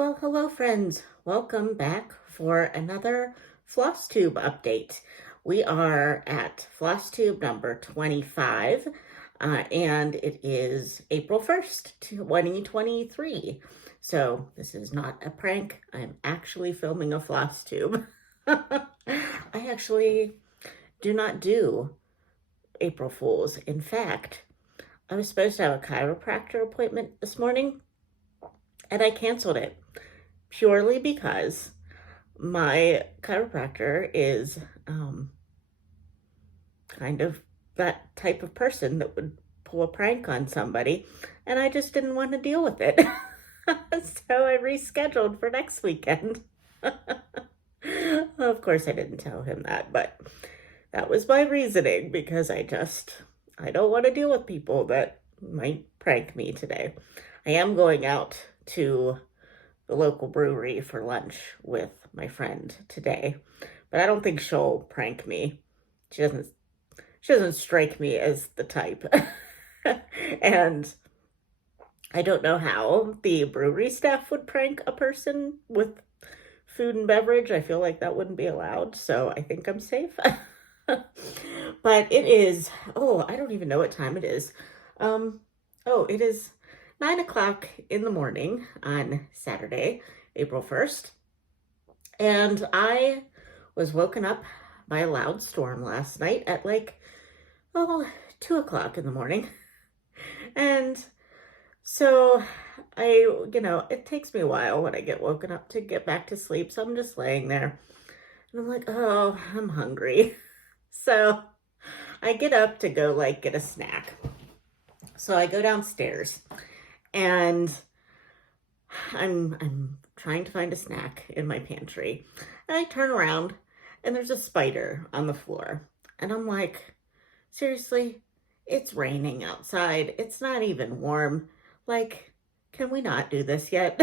Well, hello friends. Welcome back for another Flosstube update. We are at Flosstube number 25, and it is April 1st, 2023. So this is not a prank. I'm actually filming a Flosstube. I actually do not do April Fools. In fact, I was supposed to have a chiropractor appointment this morning, and I canceled it purely because my chiropractor is kind of that type of person that would pull a prank on somebody, and I just didn't want to deal with it. So I rescheduled for next weekend. Of course, I didn't tell him that, but that was my reasoning because I don't want to deal with people that might prank me today. I am going out to the local brewery for lunch with my friend today, but I don't think she'll prank me. She doesn't strike me as the type. And I don't know how the brewery staff would prank a person with food and beverage. I feel like that wouldn't be allowed, so I think I'm safe. But it is, I don't even know what time it is. It is 9 o'clock in the morning on Saturday, April 1st. And I was woken up by a loud storm last night at 2 o'clock in the morning. And so it takes me a while when I get woken up to get back to sleep. So I'm just laying there and I'm like, oh, I'm hungry. So I get up to go get a snack. So I go downstairs and I'm trying to find a snack in my pantry. And I turn around and there's a spider on the floor. And I'm like, seriously, it's raining outside. It's not even warm. Can we not do this yet?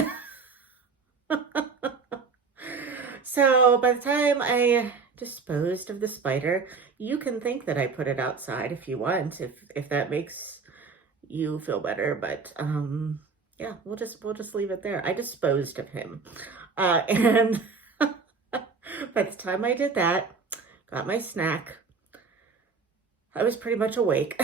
So by the time I disposed of the spider, you can think that I put it outside if you want, if that makes you feel better, but yeah, we'll just leave it there. I disposed of him, and by the time I did that, got my snack, I was pretty much awake.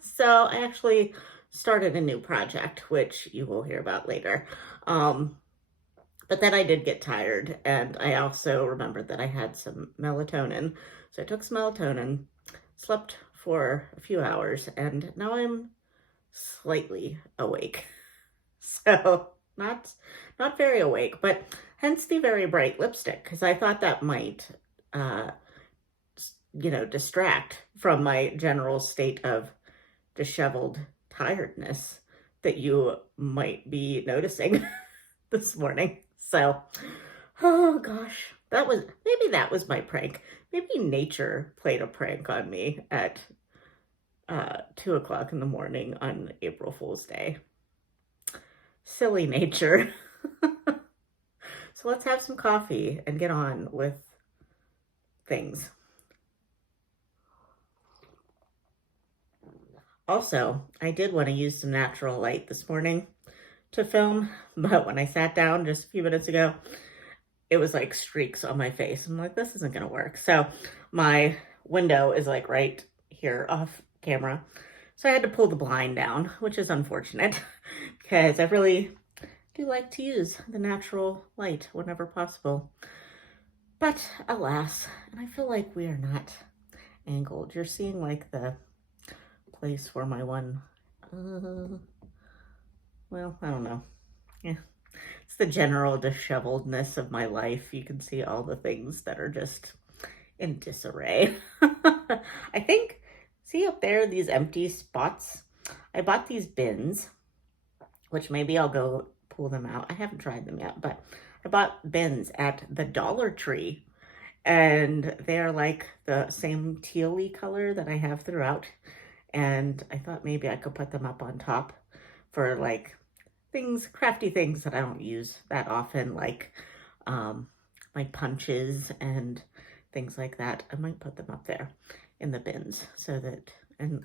So I actually started a new project, which you will hear about later. But then I did get tired, and I also remembered that I had some melatonin, so I took some melatonin, slept for a few hours, and now I'm slightly awake. So not very awake, but hence the very bright lipstick, because I thought that might distract from my general state of disheveled tiredness that you might be noticing this morning. So, oh gosh, maybe that was my prank. Maybe nature played a prank on me at 2 o'clock in the morning on April Fool's Day. Silly nature. So let's have some coffee and get on with things. Also, I did want to use some natural light this morning to film, but when I sat down just a few minutes ago, it was like streaks on my face. I'm like, this isn't going to work. So my window is right here off camera. So I had to pull the blind down, which is unfortunate because I really do like to use the natural light whenever possible. But alas, and I feel like we are not angled. You're seeing the place where my one, well, I don't know. Yeah, it's the general disheveledness of my life. You can see all the things that are just in disarray. I think, see up there, these empty spots? I bought these bins, which maybe I'll go pull them out. I haven't tried them yet, but I bought bins at the Dollar Tree, and they're the same teal-y color that I have throughout. And I thought maybe I could put them up on top for crafty things that I don't use that often, like punches and things like that. I might put them up there in the bins so that, and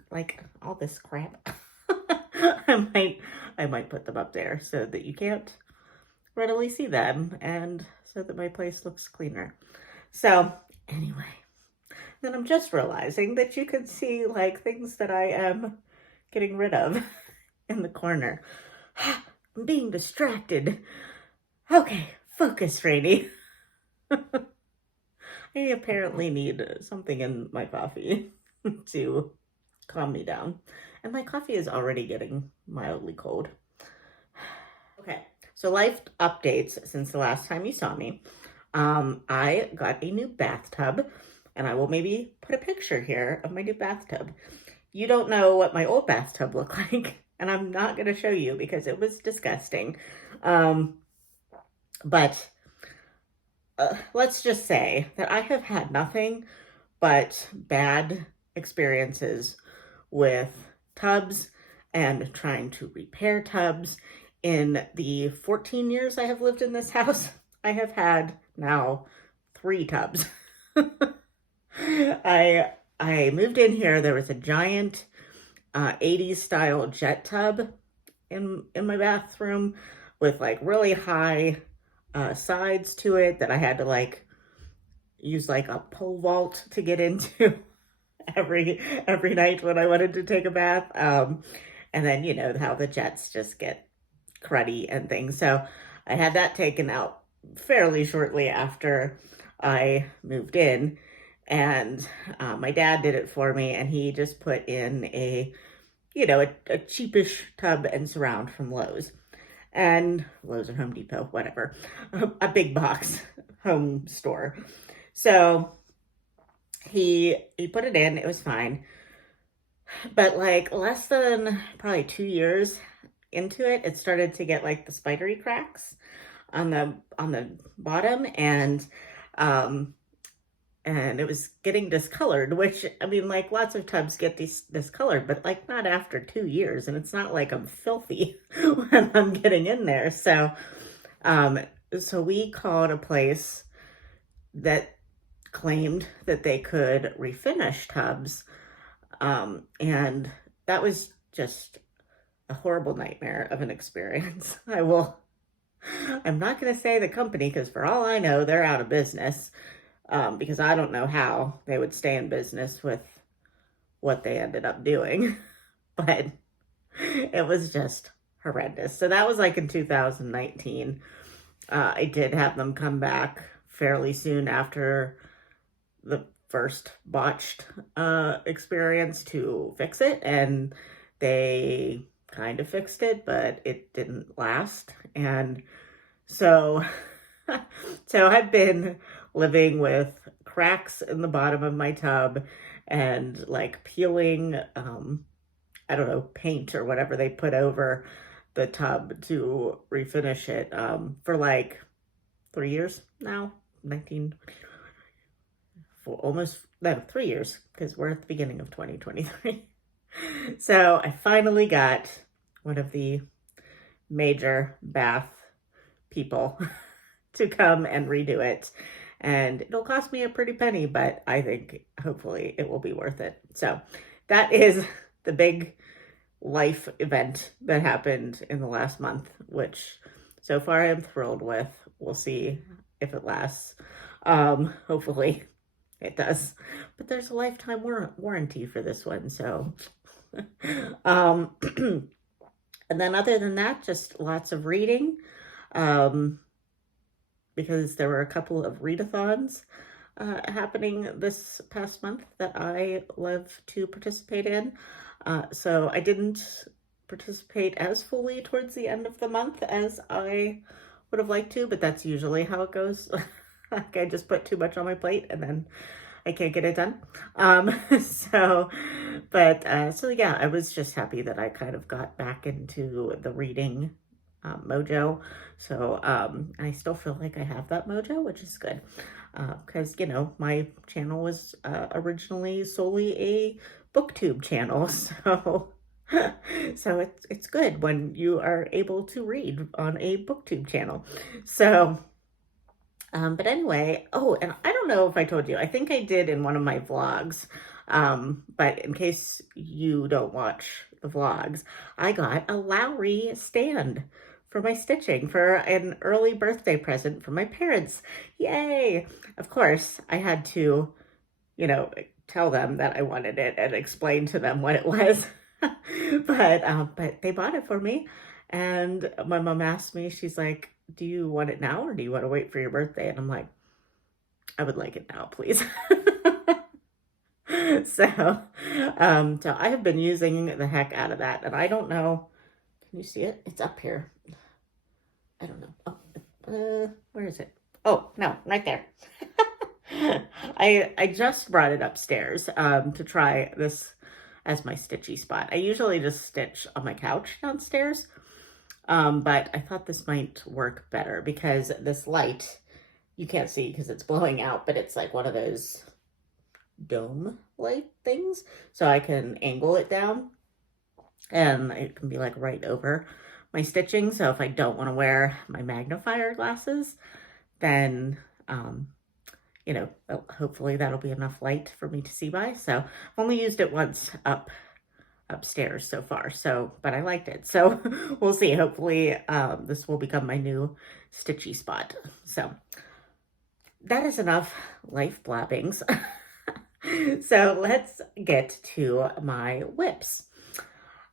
all this crap, I might put them up there so that you can't readily see them and so that my place looks cleaner. So anyway, then I'm just realizing that you can see like things that I am getting rid of in the corner. I'm being distracted. Okay, focus, Rainy. I apparently need something in my coffee to calm me down. And my coffee is already getting mildly cold. Okay, so life updates since the last time you saw me. I got a new bathtub, and I will maybe put a picture here of my new bathtub. You don't know what my old bathtub looked like, and I'm not going to show you because it was disgusting. But let's just say that I have had nothing but bad experiences with tubs and trying to repair tubs. In the 14 years I have lived in this house, I have had now 3 tubs. I moved in here, there was a giant 80s style jet tub in my bathroom with like really high sides to it that I had to like use like a pole vault to get into every night when I wanted to take a bath. And then you know how the jets just get cruddy and things. So I had that taken out fairly shortly after I moved in, and my dad did it for me, and he just put in a cheapish tub and surround from Lowe's or Home Depot, whatever, a big box home store. So he put it in, it was fine. But like less than probably 2 years into it, it started to get like the spidery cracks on the bottom, and it was getting discolored, which I mean, like lots of tubs get discolored, but like not after 2 years, and it's not like I'm filthy when I'm getting in there. So we called a place that claimed that they could refinish tubs, and that was just a horrible nightmare of an experience. I'm not going to say the company because for all I know, they're out of business, because I don't know how they would stay in business with what they ended up doing, but it was just horrendous. So that was like in 2019. I did have them come back fairly soon after the first botched experience to fix it, and they kind of fixed it, but it didn't last. And so I've been living with cracks in the bottom of my tub and like peeling I don't know, paint or whatever they put over the tub to refinish it for like 3 years now. 19 for almost 3 years, because we're at the beginning of 2023. So I finally got one of the major bath people to come and redo it, and it'll cost me a pretty penny, but I think hopefully it will be worth it. So that is the big life event that happened in the last month, which so far I'm thrilled with. We'll see if it lasts. Hopefully it does, but there's a lifetime warranty for this one. So and then other than that, just lots of reading, because there were a couple of readathons happening this past month that I love to participate in. So I didn't participate as fully towards the end of the month as I would have liked to, but that's usually how it goes. Like I just put too much on my plate and then I can't get it done. So yeah, I was just happy that I kind of got back into the reading mojo. So I still feel like I have that mojo, which is good, because my channel was originally solely a booktube channel, so it's good when you are able to read on a booktube channel. So but anyway, oh, and I don't know if I told you, I think I did in one of my vlogs, but in case you don't watch the vlogs, I got a Lowry stand for my stitching, for an early birthday present from my parents. Yay! Of course, I had to, you know, tell them that I wanted it and explain to them what it was. But they bought it for me. And my mom asked me, she's like, do you want it now or do you want to wait for your birthday? And I'm like, I would like it now, please. So I have been using the heck out of that. And I don't know, can you see it? It's up here. I don't know. Oh, where is it? Oh, no, right there. I just brought it upstairs to try this as my stitchy spot. I usually just stitch on my couch downstairs, but I thought this might work better because this light, you can't see because it's blowing out, but it's like one of those dome light things. So I can angle it down and it can be like right over my stitching. So if I don't want to wear my magnifier glasses, then, you know, hopefully that'll be enough light for me to see by. So I've only used it once upstairs so far. So, but I liked it. So we'll see. Hopefully this will become my new stitchy spot. So that is enough life blabbings. So let's get to my whips.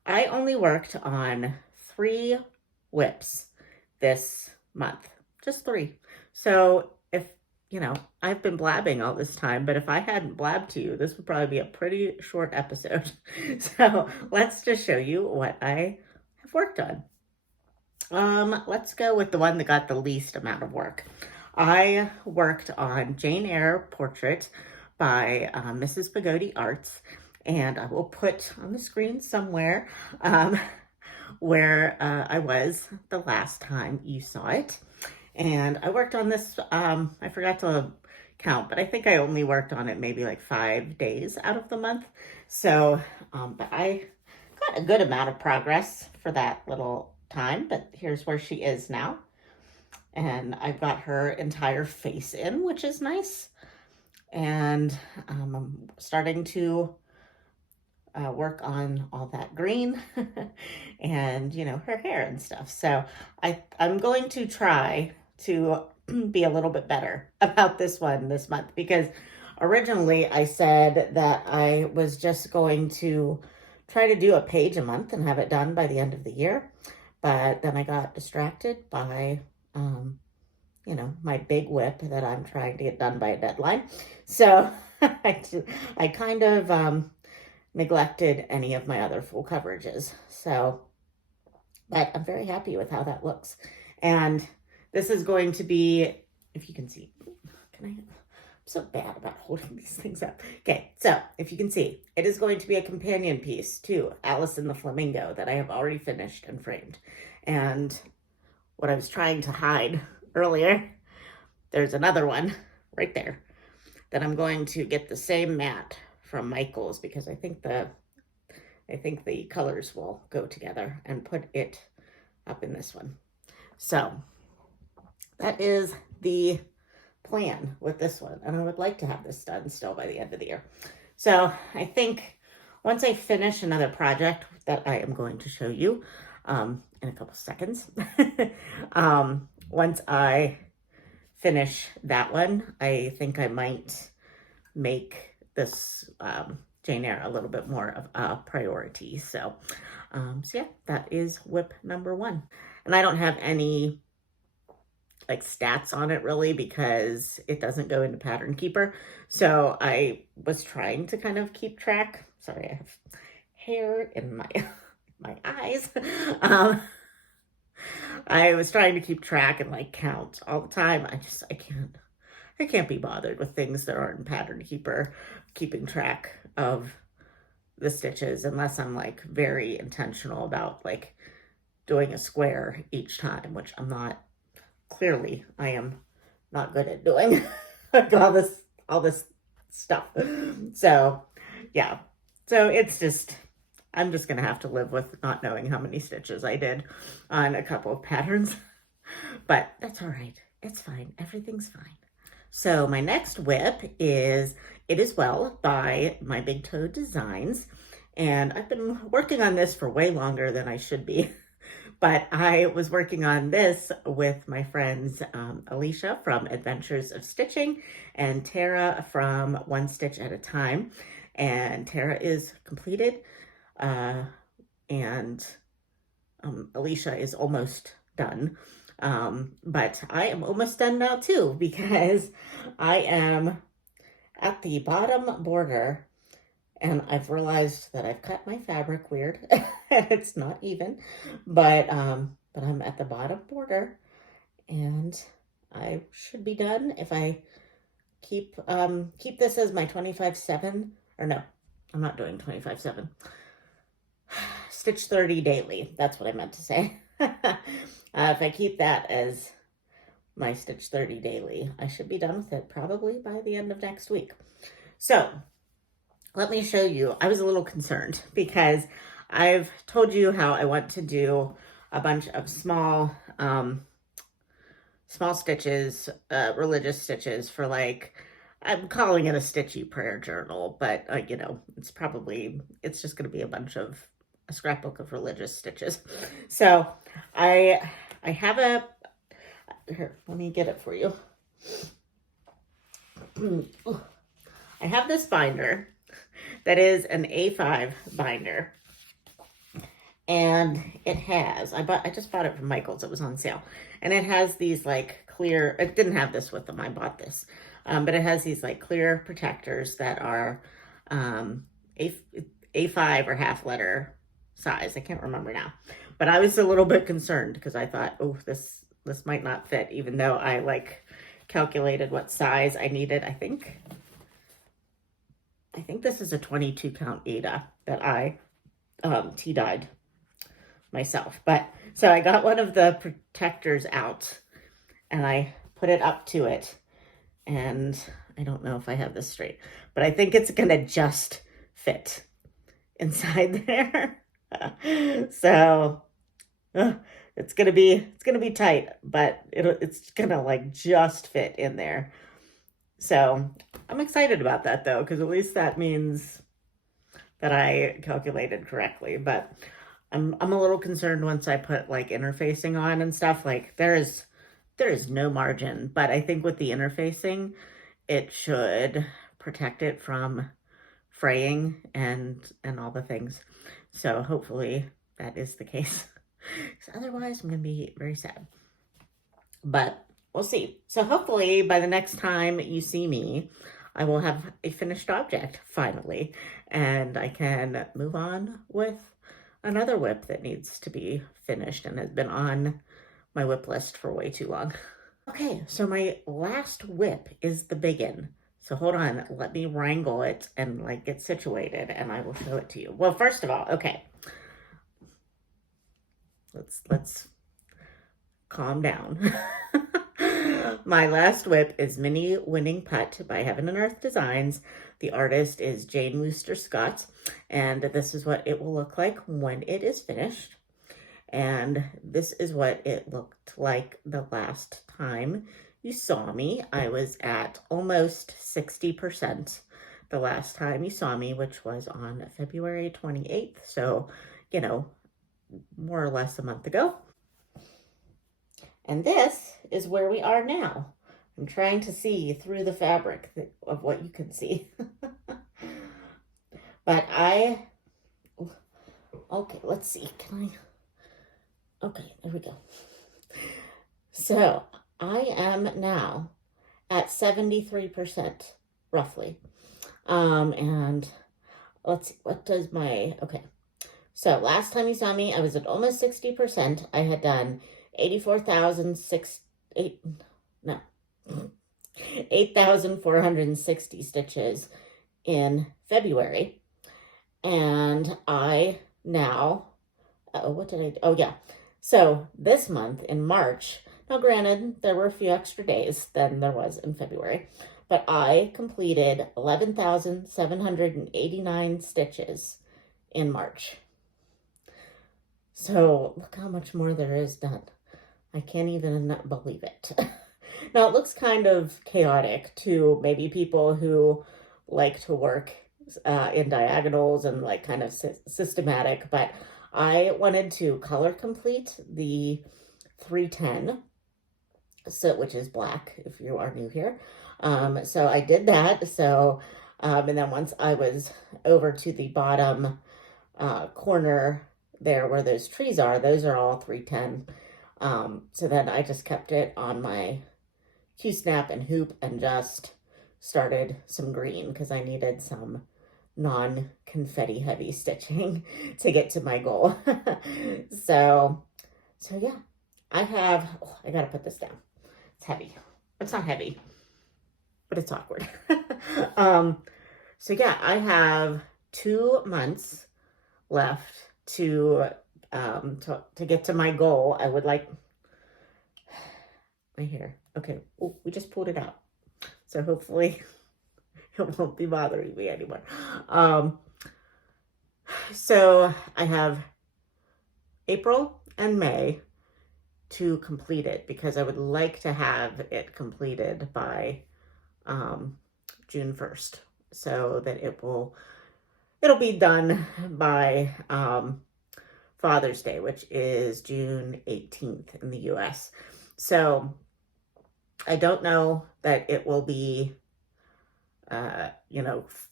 I only worked on 3 whips this month, just 3. So if, you know, I've been blabbing all this time, but if I hadn't blabbed to you, this would probably be a pretty short episode. So let's just show you what I have worked on. Let's go with the one that got the least amount of work. I worked on Jane Eyre Portrait by Mrs. Pagodi Arts, and I will put on the screen somewhere where I was the last time you saw it. And I worked on this, I forgot to count, but I think I only worked on it maybe like 5 days out of the month. So, but I got a good amount of progress for that little time, but here's where she is now. And I've got her entire face in, which is nice. And I'm starting to work on all that green and, you know, her hair and stuff. So I'm going to try to be a little bit better about this one this month, because originally I said that I was just going to try to do a page a month and have it done by the end of the year. But then I got distracted by, you know, my big whip that I'm trying to get done by a deadline. So I kind of neglected any of my other full coverages. So, but I'm very happy with how that looks. And this is going to be, if you can see, I'm so bad about holding these things up. Okay, so if you can see, it is going to be a companion piece to Alice and the Flamingo that I have already finished and framed. And what I was trying to hide earlier, there's another one right there that I'm going to get the same mat from Michael's, because I think the colors will go together, and put it up in this one. So that is the plan with this one, and I would like to have this done still by the end of the year. So I think once I finish another project that I am going to show you in a couple seconds, once I finish that one, I think I might make this Jane Eyre a little bit more of a priority. So yeah, that is whip number 1. And I don't have any like stats on it really, because it doesn't go into Pattern Keeper. So I was trying to kind of keep track. Sorry, I have hair in my eyes. I was trying to keep track and like count all the time. I can't be bothered with things that aren't in Pattern Keeper, keeping track of the stitches, unless I'm like very intentional about like doing a square each time, which I'm not. Clearly, I am not good at doing like all this stuff. So yeah, so it's just, I'm just gonna have to live with not knowing how many stitches I did on a couple of patterns, but that's all right. It's fine. Everything's fine. So my next whip is It Is Well by My Big Toe Designs. And I've been working on this for way longer than I should be, But I was working on this with my friends Alicia from Adventures of Stitching and Tara from One Stitch at a Time. And Tara is completed and Alicia is almost done. But I am almost done now too, because I am at the bottom border and I've realized that I've cut my fabric weird and it's not even, but I'm at the bottom border and I should be done if I keep this as my 25/7, or no, I'm not doing 25/7. Stitch 30 daily. That's what I meant to say. If I keep that as my Stitch 30 daily, I should be done with it probably by the end of next week. So let me show you. I was a little concerned because I've told you how I want to do a bunch of small stitches, religious stitches for, like, I'm calling it a stitchy prayer journal, but you know, it's just going to be a scrapbook of religious stitches. So I have here, let me get it for you. I have this binder that is an A5 binder. And it has, I just bought it from Michael's, it was on sale. And it has these like clear, it didn't have this with them, I bought this. But it has these like clear protectors that are A5 or half letter size. I can't remember now. But I was a little bit concerned because I thought, oh, this might not fit, even though I like calculated what size I needed. I think this is a 22 count Aida that I tea-dyed myself. But so I got one of the protectors out and I put it up to it, and I don't know if I have this straight, but I think it's gonna just fit inside there. So it's gonna be tight, but it's gonna like just fit in there. So I'm excited about that though, because at least that means that I calculated correctly. But I'm a little concerned once I put like interfacing on and stuff. Like there is no margin, but I think with the interfacing, it should protect it from fraying and all the things. So hopefully that is the case. Because otherwise I'm going to be very sad. But we'll see. So hopefully by the next time you see me, I will have a finished object finally. And I can move on with another whip that needs to be finished and has been on my whip list for way too long. Okay, so my last whip is the biggin. So hold on, let me wrangle it and like get situated and I will show it to you. Well, first of all, okay. Let's calm down. My last whip is Mini Winning Putt by Heaven and Earth Designs. The artist is Jane Wooster Scott, and this is what it will look like when it is finished. And this is what it looked like the last time you saw me. I was at almost 60% the last time you saw me, which was on February 28th. So, you know, more or less a month ago. And this is where we are now. I'm trying to see through the fabric of what you can see. But okay, let's see. Okay, there we go. So I am now at 73%, roughly. And let's see, okay. So last time you saw me, I was at almost 60%. I had done 8,460 stitches in February. And I now, what did I do? Oh yeah. So this month in March, now granted, there were a few extra days than there was in February, but I completed 11,789 stitches in March. So look how much more there is done. I can't even believe it. Now it looks kind of chaotic to maybe people who like to work in diagonals and like kind of systematic, but I wanted to color complete the 310, so which is black if you are new here. So I did that. So, and then once I was over to the bottom corner there where those trees are, those are all 310. So then I just kept it on my Q-snap and hoop and just started some green because I needed some non-confetti heavy stitching to get to my goal. so yeah, I gotta put this down. It's heavy. It's not heavy, but it's awkward. So yeah, I have 2 months left to get to my goal. I would like my hair. Okay. Oh, we just pulled it out. So hopefully it won't be bothering me anymore. So I have April and May to complete it because I would like to have it completed by June 1st so that it'll be done by Father's Day, which is June 18th in the US. So I don't know that it will be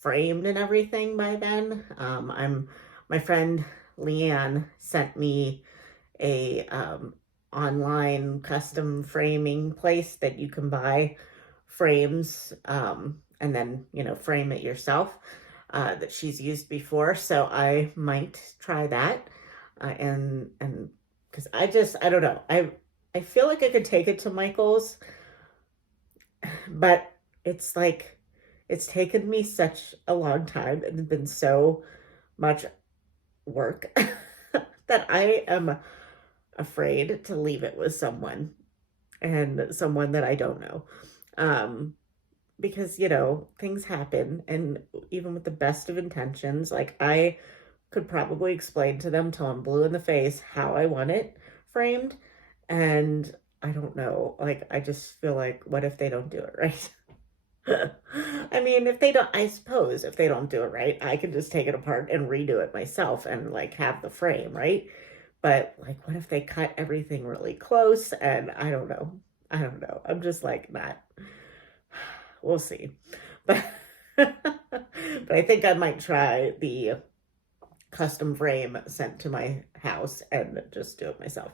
framed and everything by then. My friend Leanne sent me a online custom framing place that you can buy frames and then frame it yourself that she's used before. So I might try that and because I don't know, I feel like I could take it to Michael's, but it's like it's taken me such a long time and it's been so much work that I am afraid to leave it with someone that I don't know. Because, things happen, and even with the best of intentions, like I could probably explain to them till I'm blue in the face how I want it framed. And I don't know, like, I just feel like, what if they don't do it right? I mean, I suppose if they don't do it right, I can just take it apart and redo it myself and like have the frame, right? But like, what if they cut everything really close? And I don't know. I'm just like, not, we'll see. But, but I think I might try the custom frame sent to my house and just do it myself.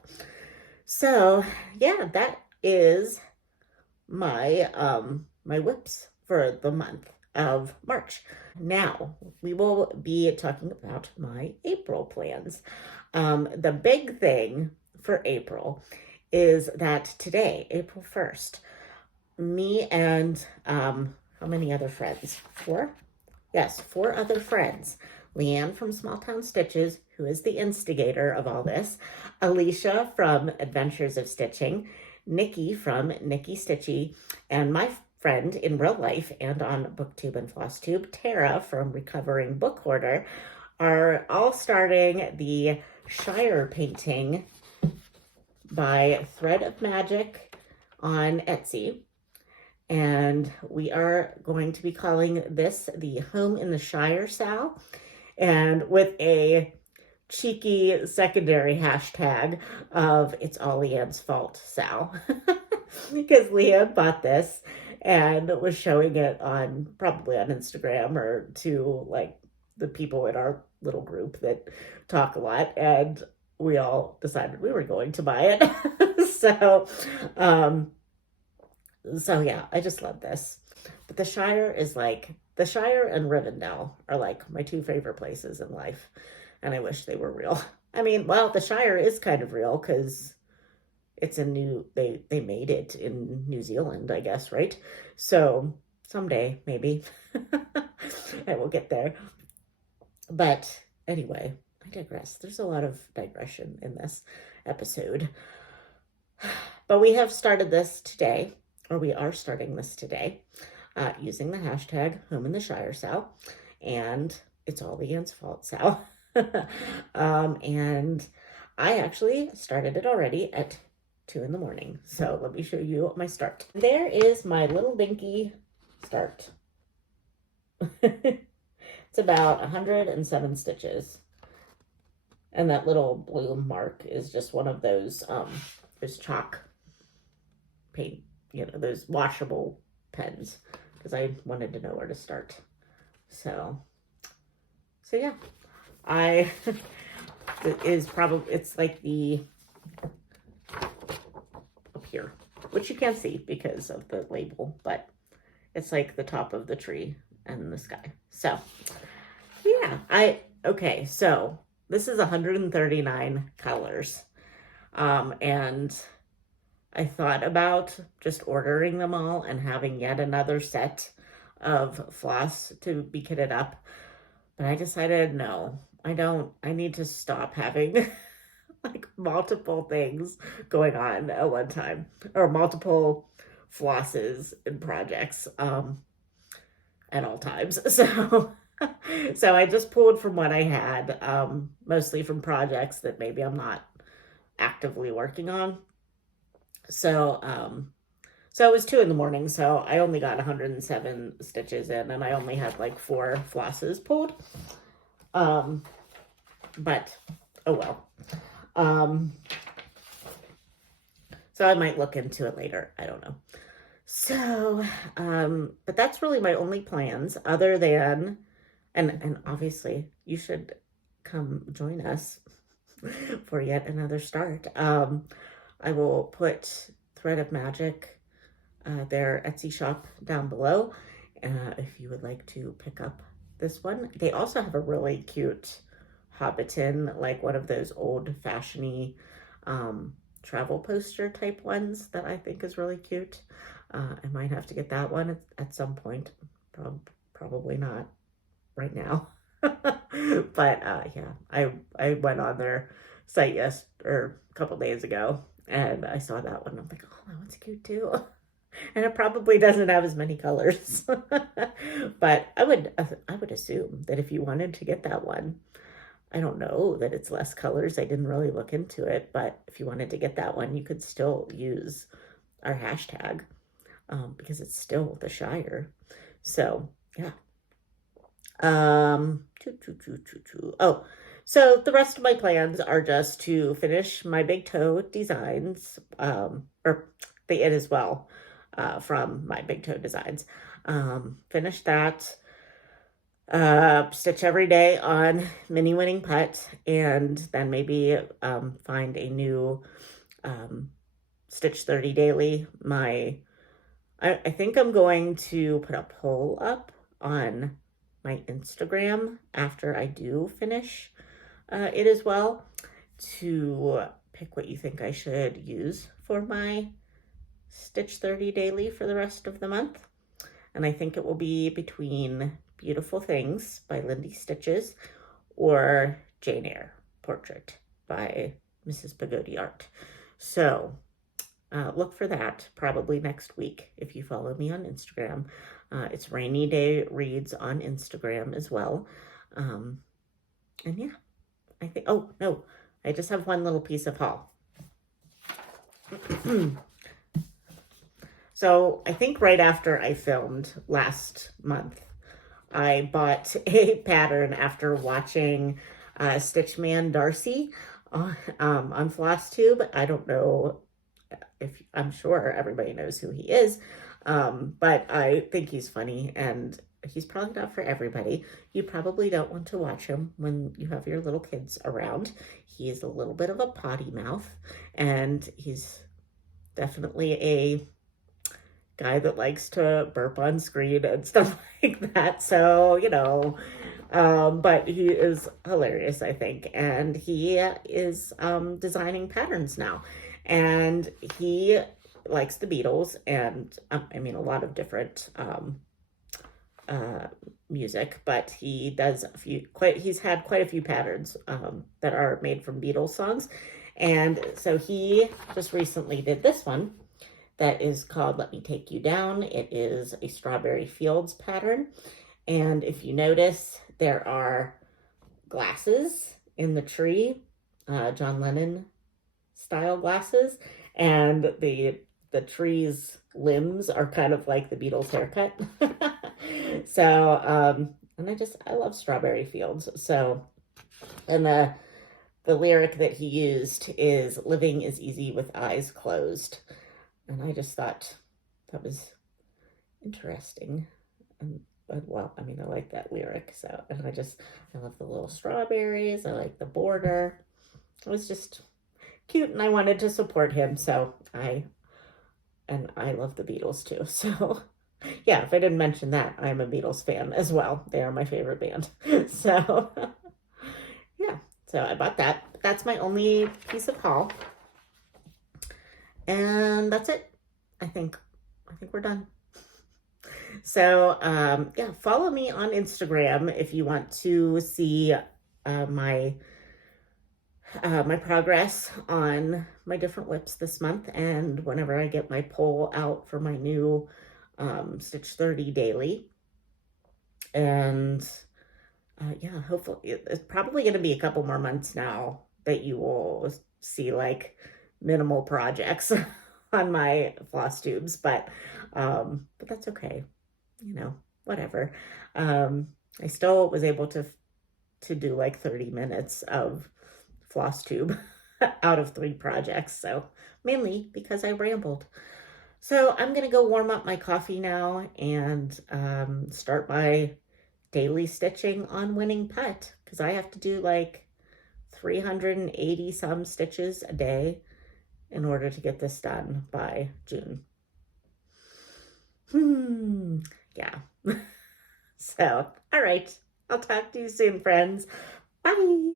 So yeah, that is my my whips for the month of March. Now we will be talking about my April plans. The big thing for April is that today, April 1st, me and how many other friends? 4? Yes, 4 other friends. Leanne from Small Town Stitches, who is the instigator of all this, Alicia from Adventures of Stitching, Nikki from Nikki Stitchy, and my friend in real life and on BookTube and Flosstube, Tara from Recovering Book Hoarder, are all starting the Shire painting by Thread of Magic on Etsy. And we are going to be calling this the Home in the Shire Sal, and with a cheeky secondary hashtag of It's All Leanne's Fault Sal. Because Leanne bought this and was showing it probably on Instagram or to like the people in our little group that talk a lot, and we all decided we were going to buy it. So yeah, I just love this. But the Shire and Rivendell are like my 2 favorite places in life, and I wish they were real. I mean, well, the Shire is kind of real because it's they made it in New Zealand, I guess, right? So someday, maybe, I will get there. But anyway, I digress. There's a lot of digression in this episode. But we have started this today, or we are starting this today, using the hashtag Home in the Shire Sal, and It's All Leanne's Fault Sal. And I actually started it already at 2 in the morning. So let me show you my start. There is my little dinky start. It's about 107 stitches. And that little bloom mark is just one of those chalk paint, those washable pens, because I wanted to know where to start. So yeah, I it's like the up here, which you can't see because of the label, but it's like the top of the tree and the sky. So yeah, okay, so this is 139 colors. And I thought about just ordering them all and having yet another set of floss to be kitted up. But I decided, no, I don't. I need to stop having like multiple things going on at one time, or multiple flosses and projects at all times. So I just pulled from what I had, mostly from projects that maybe I'm not actively working on. So it was 2 a.m, so I only got 107 stitches in, and I only had like 4 flosses pulled. But oh well. So I might look into it later. I don't know. So, but that's really my only plans, other than, and obviously you should come join us for yet another start. I will put Thread of Magic, their Etsy shop, down below, if you would like to pick up this one. They also have a really cute Hobbiton, like one of those old-fashioned travel poster type ones that I think is really cute. I might have to get that one at some point. Probably not right now. But yeah, I went on their site a couple days ago, and I saw that one. I'm like, oh, that one's cute too. And it probably doesn't have as many colors. But I would assume that if you wanted to get that one, I don't know that it's less colors. I didn't really look into it, but if you wanted to get that one, you could still use our hashtag, because it's still the Shire. So yeah. Oh, so the rest of my plans are just to finish my big toe designs, or the it as well, from my big toe designs. Finish that, stitch every day on Mini Winning Putt, and then maybe find a new Stitch 30 daily. I think I'm going to put a poll up on my Instagram after I do finish it as well, to pick what you think I should use for my Stitch 30 daily for the rest of the month. And I think it will be between Beautiful Things by Lindy Stitches or Jane Eyre Portrait by Mrs. Pagodi Art. So look for that probably next week if you follow me on Instagram. It's Rainy Day Reads on Instagram as well. And yeah, I think, oh no, I just have one little piece of haul. So I think right after I filmed last month, I bought a pattern after watching Stitchman Darcy on Flosstube. I don't know if, I'm sure everybody knows who he is, but I think he's funny, and he's probably not for everybody. You probably don't want to watch him when you have your little kids around. He is a little bit of a potty mouth, and he's definitely a guy that likes to burp on screen and stuff like that. So, but he is hilarious, I think. And he is designing patterns now. And he likes the Beatles and, I mean, a lot of different music, but he does he's had quite a few patterns that are made from Beatles songs. And so he just recently did this one that is called Let Me Take You Down. It is a Strawberry Fields pattern. And if you notice, there are glasses in the tree, John Lennon style glasses, and the tree's limbs are kind of like the Beatles haircut. So, and I love Strawberry Fields. So, and the lyric that he used is "Living is easy with eyes closed." And I just thought that was interesting. And well, I mean, I like that lyric. So, and I love the little strawberries. I like the border. It was just cute, and I wanted to support him. So I love the Beatles too. So, yeah, if I didn't mention that, I'm a Beatles fan as well. They are my favorite band. So, yeah, so I bought that. That's my only piece of haul. And that's it. I think we're done. So, yeah, follow me on Instagram if you want to see my my progress on my different whips this month, and whenever I get my poll out for my new Stitch 30 daily. And yeah, hopefully it's probably going to be a couple more months now that you will see like minimal projects on my floss tubes, but that's okay, you know, whatever. I still was able to do like 30 minutes of floss tube out of 3 projects, so mainly because I rambled. So I'm gonna go warm up my coffee now and start my daily stitching on Winning Putt, because I have to do like 380 some stitches a day in order to get this done by June. Yeah. So, all right. I'll talk to you soon, friends. Bye.